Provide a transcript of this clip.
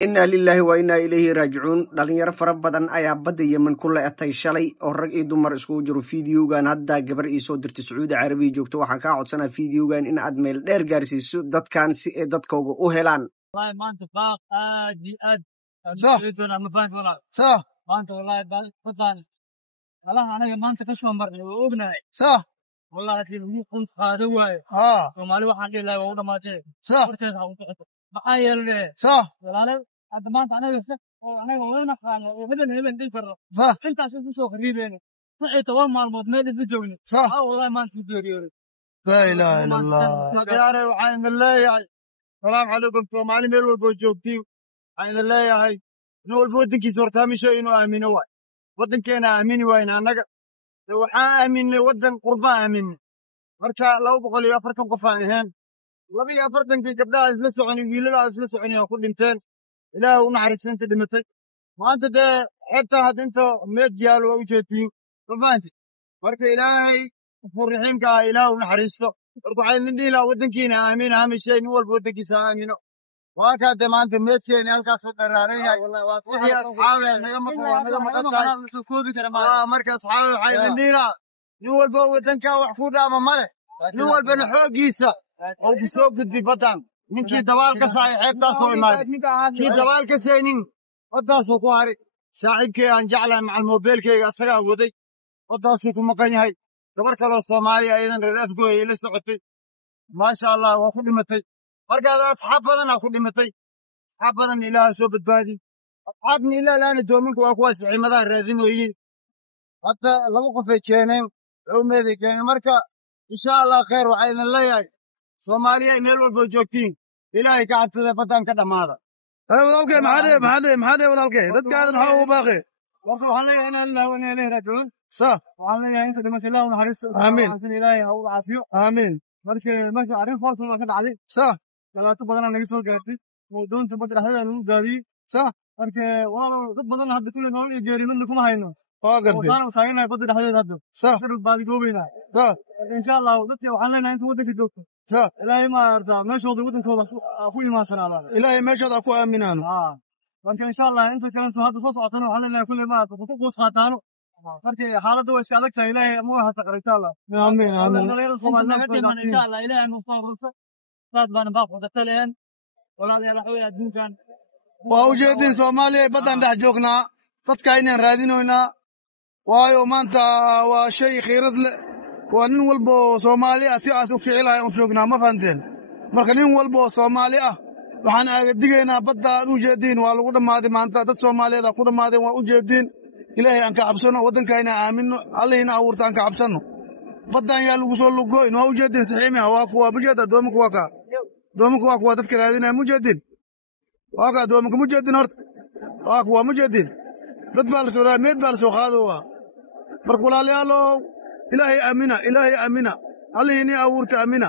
Inna lillahi wa inna ilayhi raajicuun. Dhalinyaro fara badan ayaa badda Yemen ku le'atay shalay oo rag iyo dumar iskugu jiro. Fiidiyowgan hadda gabar ii soo dirtay Sacuudi Carabiya joogto. Waxaan kaa codsanaa fiidiyowgan in aad meel dheer gaarsiiso dadkan si ay dadkooga u helaan. والله ما انت فاق ادي اد صح ما فاهم والله صح ما انت والله فضل والله انا ما انت كشف مره وابني صح والله هذه مو كنت هذا واي ها وما لي واحد الا والله ما جاي صح ورتها بحايل صح والله هذا ما انت انا وين خان وهبن دي فرق صح انت عشان تسوق غريبين صحي توام مع المضمين اللي جوني صح والله ما انت دوري لا اله الا الله يا وعين الله يعني السلام عليكم سومالي ميل walbo joogtiin waxaan leeyahay in walbo wadankiisa hortaamisho inuu aamino waay wadankeena aamini waayna annaga waxaan aaminay wadan qurba aaminay marka 240 qof aan ahayn 240 gabdhaha isla socon wiilala isla socon oo ku dhinteen ilaahay u naxariisanta dhimatay maanta de xeebta hadinta meed yaalo u jeetiin rubaanti marka ilaahay furixiimka ilaahay u naxariisto marka waxaan dhiilaa wadankiina aamin aamishay in walbo wadankiisa aamino waaka de maanta meedkeena halkaas oo dharaaray wixii asxaabe naga maqan marka asxaabe waxaan dhiilaa in walbo wadanka wax ku dhaama male in walbana xoogiisa oo ku soo gudbi badan ninkii dabaal ka saay xeebtaas oo imaaday kii dabaal ka saynin wadaas oo ku hari saaxiibkay aan jeclahay macal mobilkayga asaga waday wadaas ku maqan yahay gabar kale oo Soomaali aydan reer afgooy ila socotay ma sha Allah waa ku dhimatay marka asxaab badan ku dhimatay asxaab badan ilaahay soo badbaadi asxaabni ilaa laana doominka waa kuwaas ciidamada raadinayeen hatta laba qof ay keeneen oo meeday marka insha Allah khair waxaan leeyahay Soomaaliya meel walba joogtiin ilaahay ka cabsada badan ka dhamaada walaalkay maxaa walaalkay dadkaadan waxa uu baaqay waxaan leeyahay in Allah wana ilaahay raajicuun صح وعلى الله انت دمت الله ونحرس امين الهي او عافيه امين markii arrin falso ma ka dhacday صح galaato badan naga soo gaartay moodonta badal hada lagu gaadiy صح markii walaal dad badan hadda kulli nool iyo geerimin kuma hayno oo gartay waxaan taaganahay badal hada hadda صح baadi goobayna صح insha Allah dadka waxaan leenahay inta wadanka joogto صح ilaahay ma arda meeshooda wadankooda ku imaansanaa ilaahay meeshooda ku aaminaan marka insha Allah inta kale hadda soo socotana waxaan leenahay kulli ma ku qoos qaataano markii xaaladdu way iska adag tahay ilaahay ama waxa saqray insha Allah amiin insha Allah ilaahay ma faaruso saad baan baaq wada taleen walaalayaal waxa weeye adduunkan waa u jeedin Soomaaliya badan dhex joognaa dadka inaan raadinoynaa waayo maanta waa shay khiirad leh waa nin walbo Soomaali ah si aas u ficilahay oo joognaa ma fahanteen marka nin walbo Soomaali ah waxaan aaga digaynaa badda u jeedin waa lagu dhamaaday maanta dad Soomaaliyeed ku dhamaadeen waa u jeedin ilaahay aan ka cabsano wadankayna aamino Allahina abuurta aan ka cabsano badan yaa lagu soo lugoyn waa u jeedin saxiima waa kuwa mujada doomanka waa kuwa dadka raadinaya mujadin waa ka doomanka mujadin hort waa kuwa mujadin dad baa la soo raameed baa la soo qaado waa marka walaalayaal ilaahay aamina Allahina abuurta aamina